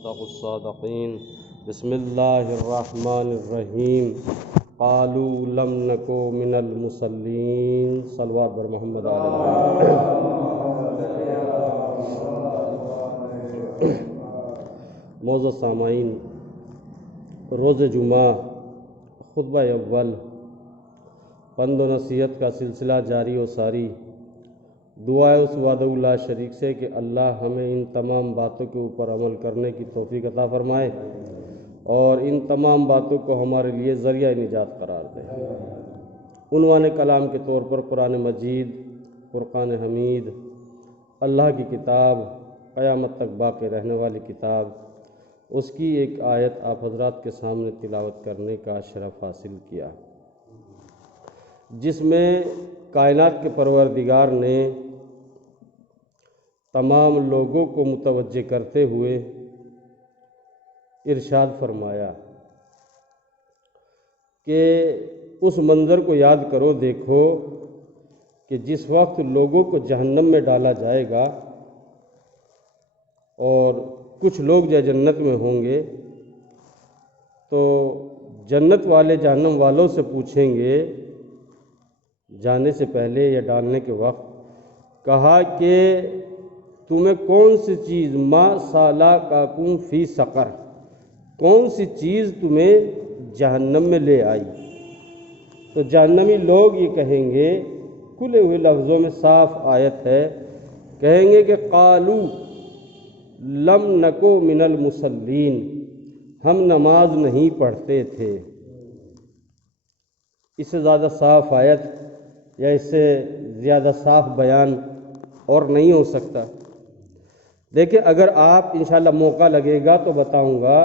صدق الصادقین۔ بسم اللہ الرحمن الرحیم۔ قالوا لم نکو من المصلین۔ صلوات بر محمد علیہ۔ معزز سامعین، روز جمعہ خطبہ اول پند و نصیحت کا سلسلہ جاری و ساری۔ دعا ہے اس وحدہ لا شریک سے کہ اللہ ہمیں ان تمام باتوں کے اوپر عمل کرنے کی توفیق عطا فرمائے اور ان تمام باتوں کو ہمارے لیے ذریعہ نجات قرار دے۔ عنوان کلام کے طور پر قرآن مجید، فرقان حمید، اللہ کی کتاب، قیامت تک باقی رہنے والی کتاب، اس کی ایک آیت آپ حضرات کے سامنے تلاوت کرنے کا شرف حاصل کیا، جس میں کائنات کے پروردگار نے تمام لوگوں کو متوجہ کرتے ہوئے ارشاد فرمایا کہ اس منظر کو یاد کرو، دیکھو کہ جس وقت لوگوں کو جہنم میں ڈالا جائے گا اور کچھ لوگ جو جنت میں ہوں گے تو جنت والے جہنم والوں سے پوچھیں گے جانے سے پہلے یا ڈالنے کے وقت، کہا کہ تمہیں کون سی چیز ما سالککم فی سقر، کون سی چیز تمہیں جہنم میں لے آئی؟ تو جہنمی لوگ یہ کہیں گے، کھلے ہوئے لفظوں میں صاف آیت ہے، کہیں گے کہ قالو لم نکو من المصلین، ہم نماز نہیں پڑھتے تھے۔ اس سے زیادہ صاف آیت یا اس سے زیادہ صاف بیان اور نہیں ہو سکتا۔ دیکھیں، اگر آپ انشاءاللہ موقع لگے گا تو بتاؤں گا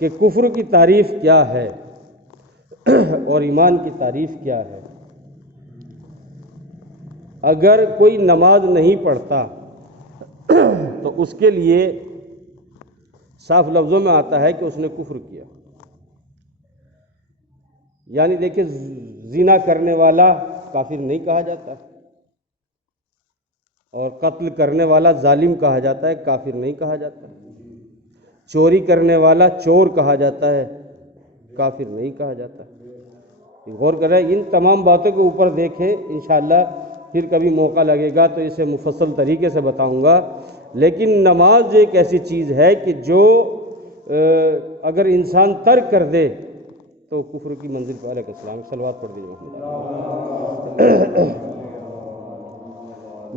کہ کفر کی تعریف کیا ہے اور ایمان کی تعریف کیا ہے۔ اگر کوئی نماز نہیں پڑھتا تو اس کے لیے صاف لفظوں میں آتا ہے کہ اس نے کفر کیا۔ یعنی دیکھیں، زنا کرنے والا کافر نہیں کہا جاتا، اور قتل کرنے والا ظالم کہا جاتا ہے، کافر نہیں کہا جاتا۔ چوری کرنے والا چور کہا جاتا ہے، کافر نہیں کہا جاتا۔ غور کریں، ان تمام باتوں کے اوپر دیکھیں، انشاءاللہ پھر کبھی موقع لگے گا تو اسے مفصل طریقے سے بتاؤں گا۔ لیکن نماز ایک ایسی چیز ہے کہ جو اگر انسان ترک کر دے تو کفر کی منزل پہ علیہ السلام صلوات پڑھ دیجیے۔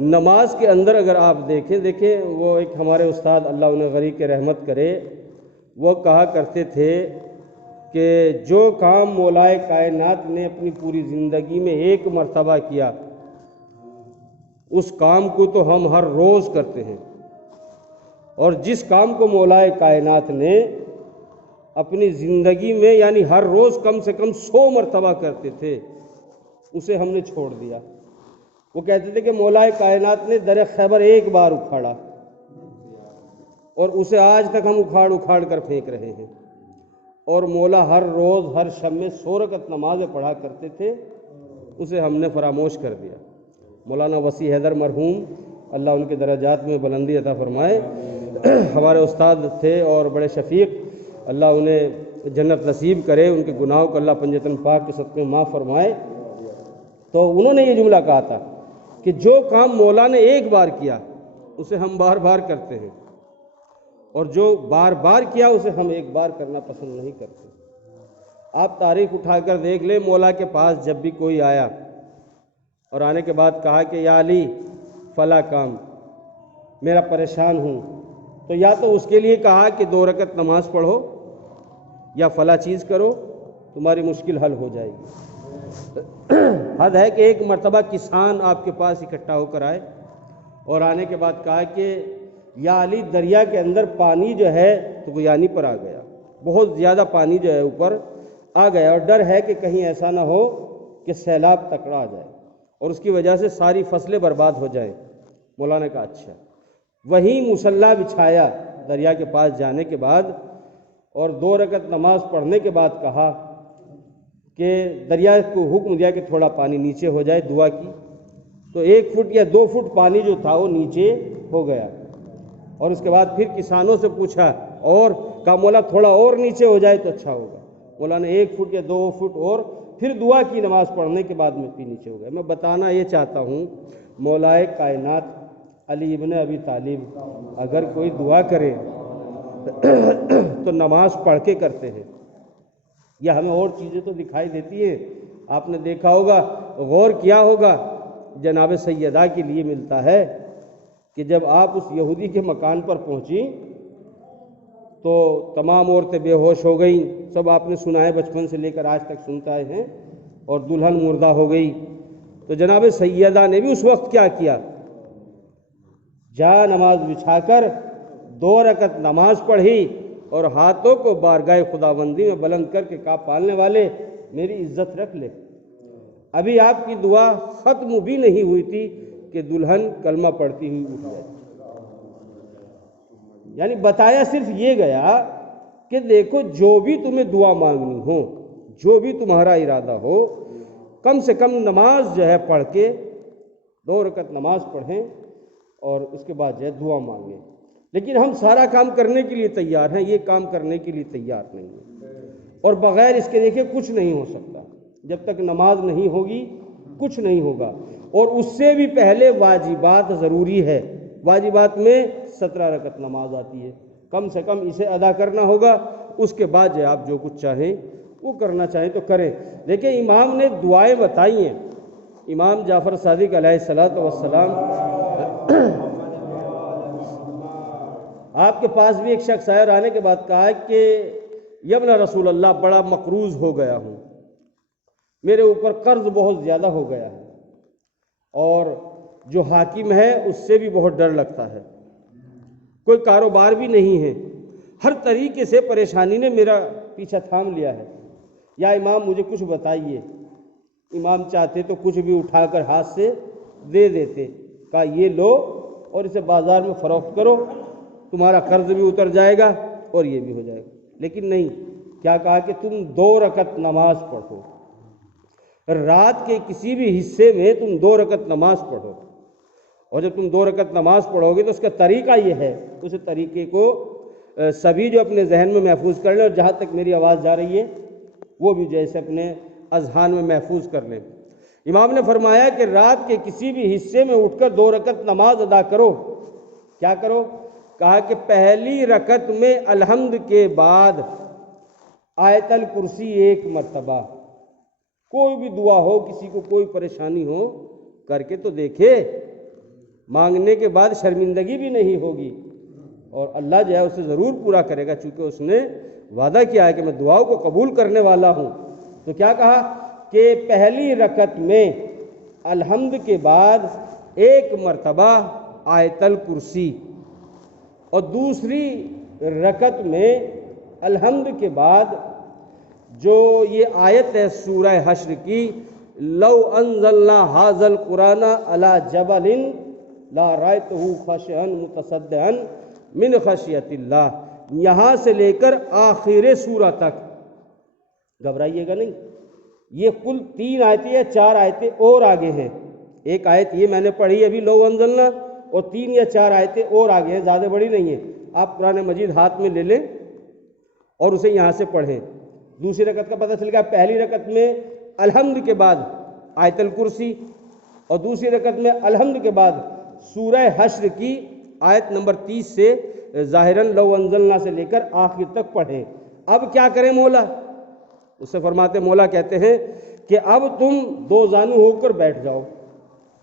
نماز کے اندر اگر آپ دیکھیں وہ ایک ہمارے استاد اللہ انہیں غریق کے رحمت کرے، وہ کہا کرتے تھے کہ جو کام مولائے کائنات نے اپنی پوری زندگی میں ایک مرتبہ کیا، اس کام کو تو ہم ہر روز کرتے ہیں، اور جس کام کو مولائے کائنات نے اپنی زندگی میں یعنی ہر روز کم سے کم 100 مرتبہ کرتے تھے، اسے ہم نے چھوڑ دیا۔ وہ کہتے تھے کہ مولائے کائنات نے در خیبر ایک بار اکھاڑا اور اسے آج تک ہم اکھاڑ کر پھینک رہے ہیں، اور مولا ہر روز ہر شب میں 100 رکعت نمازیں پڑھا کرتے تھے، اسے ہم نے فراموش کر دیا۔ مولانا وسیع حیدر مرحوم، اللہ ان کے درجات میں بلندی عطا فرمائے، ہمارے استاد تھے اور بڑے شفیق، اللہ انہیں جنت نصیب کرے، ان کے گناہوں کو اللہ پنجتن پاک کے صدقے معاف فرمائے۔ تو انہوں نے یہ جملہ کہا تھا کہ جو کام مولا نے ایک بار کیا اسے ہم بار بار کرتے ہیں، اور جو بار بار کیا اسے ہم ایک بار کرنا پسند نہیں کرتے۔ آپ تاریخ اٹھا کر دیکھ لیں، مولا کے پاس جب بھی کوئی آیا اور آنے کے بعد کہا کہ یا علی فلاں کام میرا پریشان ہوں، تو یا تو اس کے لیے کہا کہ 2 رکعت نماز پڑھو یا فلاں چیز کرو، تمہاری مشکل حل ہو جائے گی۔ حد ہے کہ ایک مرتبہ کسان آپ کے پاس اکٹھا ہو کر آئے اور آنے کے بعد کہا کہ یا علی دریا کے اندر پانی جو ہے طغیانی پر آ گیا، بہت زیادہ پانی جو ہے اوپر آ گیا، اور ڈر ہے کہ کہیں ایسا نہ ہو کہ سیلاب تکڑا جائے اور اس کی وجہ سے ساری فصلیں برباد ہو جائیں۔ مولانا نے کہا اچھا۔ وہیں مصلی بچھایا دریا کے پاس جانے کے بعد، اور 2 رکعت نماز پڑھنے کے بعد کہا کہ دریا کو حکم دیا کہ تھوڑا پانی نیچے ہو جائے، دعا کی، تو 1 فٹ یا 2 فٹ پانی جو تھا وہ نیچے ہو گیا۔ اور اس کے بعد پھر کسانوں سے پوچھا اور کہا مولا تھوڑا اور نیچے ہو جائے تو اچھا ہوگا. مولا نے 1 فٹ یا 2 فٹ اور پھر دعا کی نماز پڑھنے کے بعد میں پھر نیچے ہو گئے. میں بتانا یہ چاہتا ہوں مولائے کائنات علی ابن ابی طالب اگر کوئی دعا کرے تو نماز پڑھ کے کرتے ہیں. یا ہمیں اور چیزیں تو دکھائی دیتی ہیں. آپ نے دیکھا ہوگا, غور کیا ہوگا, جناب سیدہ کے لیے ملتا ہے کہ جب آپ اس یہودی کے مکان پر پہنچی تو تمام عورتیں بے ہوش ہو گئیں. سب آپ نے سنا ہے, بچپن سے لے کر آج تک سنتا ہے. اور دلہن مردہ ہو گئی. تو جناب سیدہ نے بھی اس وقت کیا کیا, جا نماز بچھا کر 2 رکعت نماز پڑھی اور ہاتھوں کو بارگاہ خداوندی میں بلند کر کے کہا پالنے والے میری عزت رکھ لے. ابھی آپ کی دعا ختم بھی نہیں ہوئی تھی کہ دلہن کلمہ پڑھتی ہوئی اٹھ گئی. یعنی بتایا صرف یہ گیا کہ دیکھو جو بھی تمہیں دعا مانگنی ہو, جو بھی تمہارا ارادہ ہو, کم سے کم نماز جو ہے پڑھ کے 2 رکعت نماز پڑھیں اور اس کے بعد جو ہے دعا مانگیں. لیکن ہم سارا کام کرنے کے لیے تیار ہیں, یہ کام کرنے کے لیے تیار نہیں ہیں. اور بغیر اس کے دیکھیں کچھ نہیں ہو سکتا. جب تک نماز نہیں ہوگی کچھ نہیں ہوگا. اور اس سے بھی پہلے واجبات ضروری ہے. واجبات میں 17 رکعت نماز آتی ہے, کم سے کم اسے ادا کرنا ہوگا. اس کے بعد جو آپ جو کچھ چاہیں وہ کرنا چاہیں تو کریں. دیکھیں امام نے دعائیں بتائی ہیں. امام جعفر صادق علیہ السلام آپ کے پاس بھی ایک شخص آیا اور آنے کے بعد کہا کہ یبن رسول اللہ بڑا مقروض ہو گیا ہوں, میرے اوپر قرض بہت زیادہ ہو گیا ہے اور جو حاکم ہے اس سے بھی بہت ڈر لگتا ہے, کوئی کاروبار بھی نہیں ہے, ہر طریقے سے پریشانی نے میرا پیچھا تھام لیا ہے. یا امام مجھے کچھ بتائیے. امام چاہتے تو کچھ بھی اٹھا کر ہاتھ سے دے دیتے, کہا یہ لو اور اسے بازار میں فروخت کرو, تمہارا قرض بھی اتر جائے گا اور یہ بھی ہو جائے گا. لیکن نہیں, کیا کہا کہ تم 2 رکعت نماز پڑھو, رات کے کسی بھی حصے میں تم 2 رکعت نماز پڑھو. اور جب تم 2 رکعت نماز پڑھو گے تو اس کا طریقہ یہ ہے, اس طریقے کو سبھی جو اپنے ذہن میں محفوظ کر لیں, اور جہاں تک میری آواز جا رہی ہے وہ بھی جیسے اپنے اذہان میں محفوظ کر لیں. امام نے فرمایا کہ رات کے کسی بھی حصے میں اٹھ کر 2 رکعت نماز ادا کرو. کیا کرو؟ کہا کہ پہلی رکعت میں الحمد کے بعد آیت الکرسی 1 مرتبہ. کوئی بھی دعا ہو, کسی کو کوئی پریشانی ہو, کر کے تو دیکھے. مانگنے کے بعد شرمندگی بھی نہیں ہوگی اور اللہ جو ہے اسے ضرور پورا کرے گا, چونکہ اس نے وعدہ کیا ہے کہ میں دعاؤں کو قبول کرنے والا ہوں. تو کیا کہا کہ پہلی رکعت میں الحمد کے بعد 1 مرتبہ آیت الکرسی, اور دوسری رکعت میں الحمد کے بعد جو یہ آیت ہے سورہ حشر کی, لو انزلنا ھذا القرآن علی جبل لرأیتہ خاشعا متصدعا من خشیۃ اللہ, یہاں سے لے کر آخر سورہ تک. گھبرائیے گا نہیں, یہ کل 3 آیتیں یا 4 آیتیں اور آگے ہیں. ایک آیت یہ میں نے پڑھی ابھی لو انزلنا, اور 3 یا 4 آیتیں اور آگے ہیں, زیادہ بڑی نہیں ہیں. آپ قرآن مجید ہاتھ میں لے لیں اور اسے یہاں سے پڑھیں. دوسری رکعت کا پتہ چل گیا, پہلی رکعت میں الحمد کے بعد آیت الکرسی, اور دوسری رکعت میں الحمد کے بعد سورہ حشر کی آیت نمبر 30 سے ظاہراً لو انزلنا سے لے کر آخر تک پڑھیں. اب کیا کریں مولا؟ اس سے فرماتے مولا کہتے ہیں کہ اب تم 2 زانو ہو کر بیٹھ جاؤ,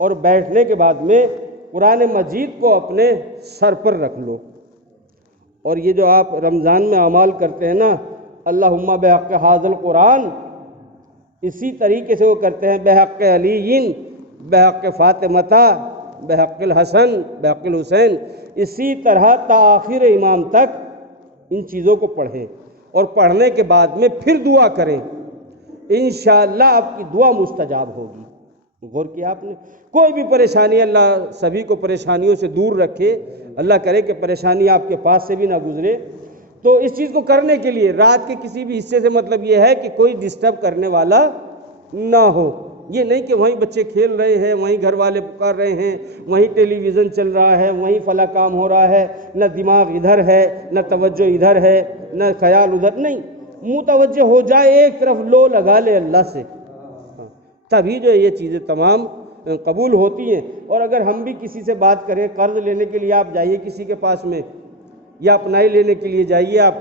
اور بیٹھنے کے بعد میں قرآن مجید کو اپنے سر پر رکھ لو. اور یہ جو آپ رمضان میں اعمال کرتے ہیں نا, اللہم بحق ھذا القرآن, اسی طریقے سے وہ کرتے ہیں بحق علی, بحق فاطمہ, بحق الحسن, بحق الحسین. اسی طرح تاخیر امام تک ان چیزوں کو پڑھیں, اور پڑھنے کے بعد میں پھر دعا کریں. انشاءاللہ آپ کی دعا مستجاب ہوگی. غور کیا آپ نے؟ کوئی بھی پریشانی, اللہ سبھی کو پریشانیوں سے دور رکھے, اللہ کرے کہ پریشانی آپ کے پاس سے بھی نہ گزرے. تو اس چیز کو کرنے کے لیے رات کے کسی بھی حصے سے مطلب یہ ہے کہ کوئی ڈسٹرب کرنے والا نہ ہو. یہ نہیں کہ وہیں بچے کھیل رہے ہیں، وہیں گھر والے پکار رہے ہیں، وہیں ٹیلی ویژن چل رہا ہے، وہیں فلاں کام ہو رہا ہے، نہ دماغ ادھر ہے، نہ توجہ ادھر ہے، نہ خیال ادھر، نہیں، متوجہ ہو جائے ایک طرف، لو لگا لے اللہ سے، تبھی جو یہ چیزیں تمام قبول ہوتی ہیں۔ اور اگر ہم بھی کسی سے بات کریں، قرض لینے کے لیے آپ جائیے کسی کے پاس میں، یا اپنائی لینے کے لیے جائیے آپ،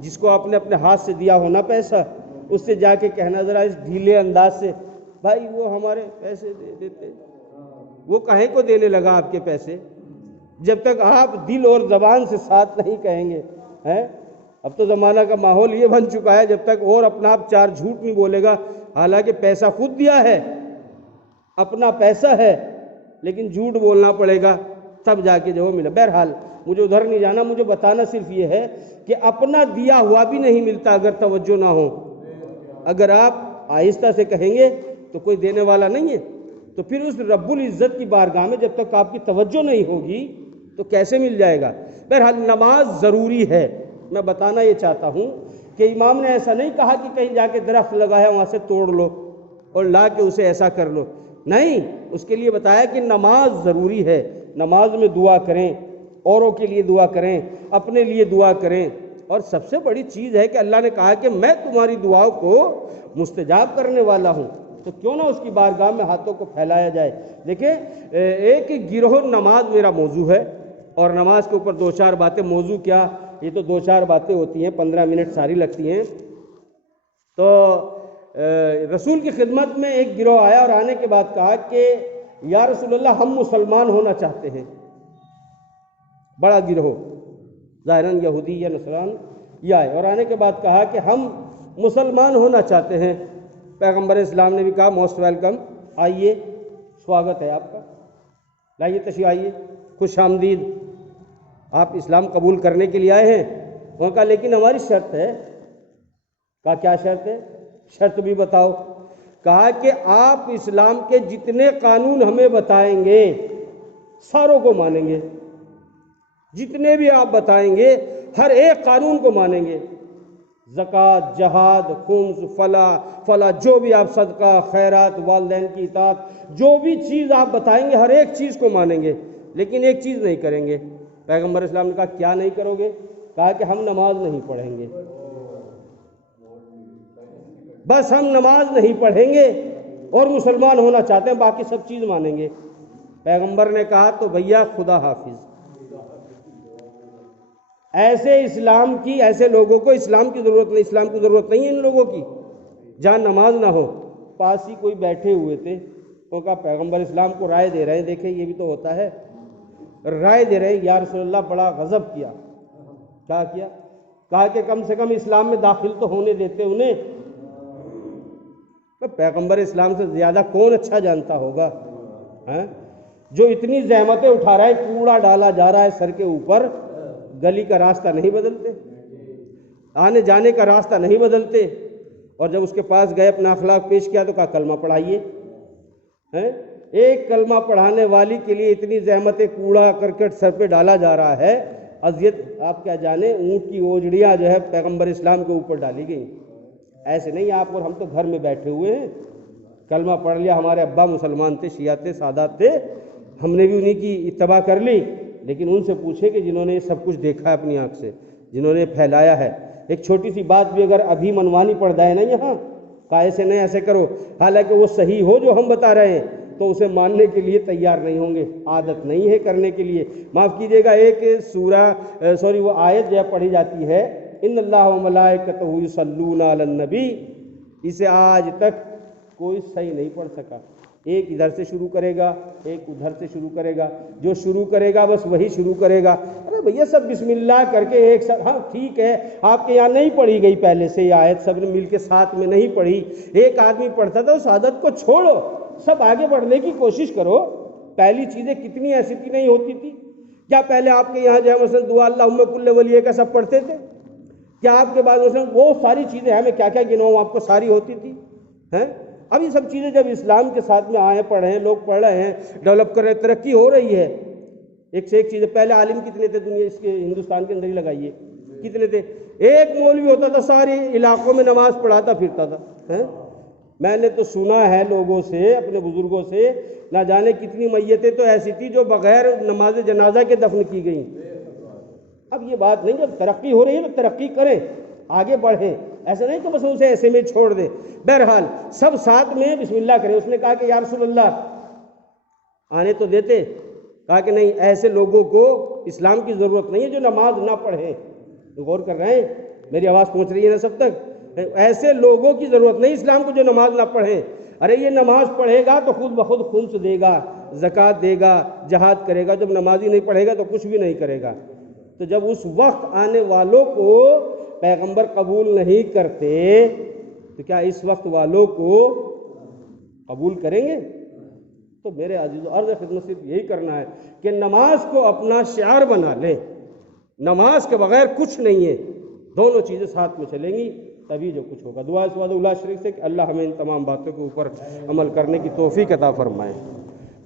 جس کو آپ نے اپنے ہاتھ سے دیا ہونا پیسہ، اس سے جا کے کہنا ذرا اس ڈھیلے انداز سے، بھائی وہ ہمارے پیسے دے دیتے، وہ کہیں کو دینے لگا آپ کے پیسے، جب تک آپ دل اور زبان سے ساتھ نہیں کہیں گے، ہیں؟ اب تو زمانہ کا ماحول یہ بن چکا ہے، جب تک اور اپنا آپ چار جھوٹ نہیں بولے گا، حالانکہ پیسہ خود دیا ہے، اپنا پیسہ ہے، لیکن جھوٹ بولنا پڑے گا تب جا کے جو ملا۔ بہرحال مجھے ادھر نہیں جانا، مجھے بتانا صرف یہ ہے کہ اپنا دیا ہوا بھی نہیں ملتا اگر توجہ نہ ہو۔ اگر آپ آہستہ سے کہیں گے تو کوئی دینے والا نہیں ہے، تو پھر اس رب العزت کی بارگاہ میں جب تک آپ کی توجہ نہیں ہوگی تو کیسے مل جائے گا؟ بہرحال نماز ضروری ہے۔ میں بتانا یہ چاہتا ہوں کہ امام نے ایسا نہیں کہا کہ کہیں جا کے درخت لگا ہے وہاں سے توڑ لو اور لا کے اسے ایسا کر لو، نہیں، اس کے لیے بتایا کہ نماز ضروری ہے، نماز میں دعا کریں، اوروں کے لیے دعا کریں، اپنے لیے دعا کریں، اور سب سے بڑی چیز ہے کہ اللہ نے کہا کہ میں تمہاری دعاؤں کو مستجاب کرنے والا ہوں، تو کیوں نہ اس کی بارگاہ میں ہاتھوں کو پھیلایا جائے۔ دیکھیں، ایک گروہ نماز میرا موضوع ہے، اور نماز کے اوپر دو چار باتیں، موضوع کیا، یہ تو دو چار باتیں ہوتی ہیں، 15 منٹ ساری لگتی ہیں۔ تو رسول کی خدمت میں ایک گروہ آیا اور آنے کے بعد کہا کہ یا رسول اللہ ہم مسلمان ہونا چاہتے ہیں، بڑا گروہ، ظاہراً یہودی یا نصران یہ آئے، اور آنے کے بعد کہا کہ ہم مسلمان ہونا چاہتے ہیں۔ پیغمبر اسلام نے بھی کہا موسٹ ویلکم، آئیے، سواگت ہے آپ کا، لائیے تشریف آئیے، خوش آمدید، آپ اسلام قبول کرنے کے لیے آئے ہیں۔ انہوں نے کہا لیکن ہماری شرط ہے۔ کہا کیا شرط ہے؟ شرط بھی بتاؤ۔ کہا کہ آپ اسلام کے جتنے قانون ہمیں بتائیں گے ساروں کو مانیں گے، جتنے بھی آپ بتائیں گے ہر ایک قانون کو مانیں گے، زکوٰۃ، جہاد، خمس، فلاں جو بھی آپ صدقہ، خیرات، والدین کی اطاعت، جو بھی چیز آپ بتائیں گے ہر ایک چیز کو مانیں گے، لیکن ایک چیز نہیں کریں گے۔ پیغمبر اسلام نے کہا کیا نہیں کرو گے؟ کہا کہ ہم نماز نہیں پڑھیں گے، بس ہم نماز نہیں پڑھیں گے اور مسلمان ہونا چاہتے ہیں، باقی سب چیز مانیں گے۔ پیغمبر نے کہا تو بھیا خدا حافظ، ایسے لوگوں کو اسلام کی ضرورت نہیں، اسلام کی ضرورت نہیں ہے ان لوگوں کی، جہاں نماز نہ ہو۔ پاس ہی کوئی بیٹھے ہوئے تھے، تو کہا پیغمبر اسلام کو رائے دے رہے ہیں، دیکھیں یہ بھی تو ہوتا ہے، رائے دے رہے ہیں، یا رسول اللہ بڑا غضب کیا۔ کیا کیا؟ کہا کہ کم سے کم اسلام میں داخل تو ہونے دیتے انہیں۔ پیغمبر اسلام سے زیادہ کون اچھا جانتا ہوگا جو اتنی زحمتیں اٹھا رہا ہے، کوڑا ڈالا جا رہا ہے سر کے اوپر، گلی کا راستہ نہیں بدلتے، آنے جانے کا راستہ نہیں بدلتے، اور جب اس کے پاس گئے اپنا اخلاق پیش کیا تو کہا کلمہ پڑھائیے۔ ایک کلمہ پڑھانے والی کے لیے اتنی زحمتیں، کوڑا کرکٹ سر پہ ڈالا جا رہا ہے، اذیت آپ کیا جانیں، اونٹ کی اوجڑیاں جو ہے پیغمبر اسلام کے اوپر ڈالی گئی۔ ایسے نہیں آپ اور ہم تو گھر میں بیٹھے ہوئے ہیں، کلمہ پڑھ لیا، ہمارے ابا مسلمان تھے، شیعہ تھے، سادات تھے، ہم نے بھی انہی کی اتباع کر لی، لیکن ان سے پوچھے کہ جنہوں نے یہ سب کچھ دیکھا ہے اپنی آنکھ سے، جنہوں نے پھیلایا ہے، ایک چھوٹی سی بات بھی اگر ابھی منوانی پڑ جائے نا یہاں، کہا ایسے نہیں ایسے کرو، حالانکہ وہ صحیح ہو جو ہم بتا رہے ہیں، تو اسے ماننے کے لیے تیار نہیں ہوں گے، عادت نہیں ہے کرنے کے لیے۔ معاف کیجیے گا، ایک وہ آیت جو ہے پڑھی جاتی ہے، ان اللہ و ملائکتہ یصلون علی النبی، اسے آج تک کوئی صحیح نہیں پڑھ سکا، ایک ادھر سے شروع کرے گا، ایک ادھر سے شروع کرے گا، جو شروع کرے گا بس وہی شروع کرے گا۔ ارے بھیا سب بسم اللہ کر کے ایک ساتھ، ہاں ٹھیک ہے آپ کے یہاں نہیں پڑھی گئی پہلے سے یہ آیت، سب نے مل کے ساتھ میں نہیں پڑھی، ایک آدمی پڑھتا تھا، اس عادت کو چھوڑو، سب آگے بڑھنے کی کوشش کرو۔ پہلی چیزیں کتنی ایسی کی نہیں ہوتی تھی؟ کیا پہلے آپ کے یہاں جو ہے مثلا دعا اللہم کل ولی کا سب پڑھتے تھے؟ کیا آپ کے بعد مثلا وہ ساری چیزیں ہیں، میں کیا کیا گناؤں آپ کو، ساری ہوتی تھی؟ اب یہ سب چیزیں جب اسلام کے ساتھ میں آئے، پڑھ رہے ہیں لوگ، پڑھ رہے ہیں، ڈیولپ کر رہے ہیں، ترقی ہو رہی ہے، ایک سے ایک چیزیں۔ پہلے عالم کتنے تھے دنیا، اس کے ہندوستان کے اندر ہی لگائیے، کتنے تھے؟ ایک مولوی ہوتا تھا، سارے علاقوں میں نماز پڑھاتا پھرتا تھا، میں نے تو سنا ہے لوگوں سے، اپنے بزرگوں سے، نہ جانے کتنی میتیں تو ایسی تھی جو بغیر نماز جنازہ کے دفن کی گئیں۔ اب یہ بات نہیں، جب ترقی ہو رہی ہے تو ترقی کریں، آگے بڑھیں، ایسا نہیں کہ بس اسے ایسے میں چھوڑ دیں۔ بہرحال سب ساتھ میں بسم اللہ کریں۔ اس نے کہا کہ یا رسول اللہ آنے تو دیتے، کہا کہ نہیں، ایسے لوگوں کو اسلام کی ضرورت نہیں ہے جو نماز نہ پڑھیں۔ غور کر رہے ہیں؟ میری آواز پہنچ رہی ہے نا سب تک؟ ایسے لوگوں کی ضرورت نہیں اسلام کو جو نماز نہ پڑھیں۔ ارے یہ نماز پڑھے گا تو خود بخود خمس دے گا، زکوٰۃ دے گا، جہاد کرے گا، جب نماز ہی نہیں پڑھے گا تو کچھ بھی نہیں کرے گا۔ تو جب اس وقت آنے والوں کو پیغمبر قبول نہیں کرتے تو کیا اس وقت والوں کو قبول کریں گے؟ تو میرے عزیزو، عرض خدمت صرف یہی کرنا ہے کہ نماز کو اپنا شعار بنا لیں۔ نماز کے بغیر کچھ نہیں ہے، دونوں چیزیں ساتھ میں چلیں گی تبھی جو کچھ ہوگا۔ دعا اس وعدہ اللہ شریف سے کہ اللہ ہمیں ان تمام باتوں کے اوپر عمل کرنے کی توفیق عطا فرمائے۔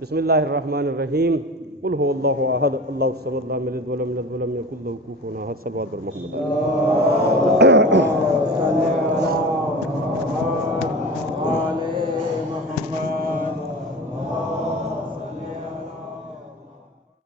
بسم اللہ الرحمن الرحیم۔ قل هو اللہ احد اللہ الصمد لم یلد ولم یولد ولم یکن له کفوا احد۔ صلوات بر محمد۔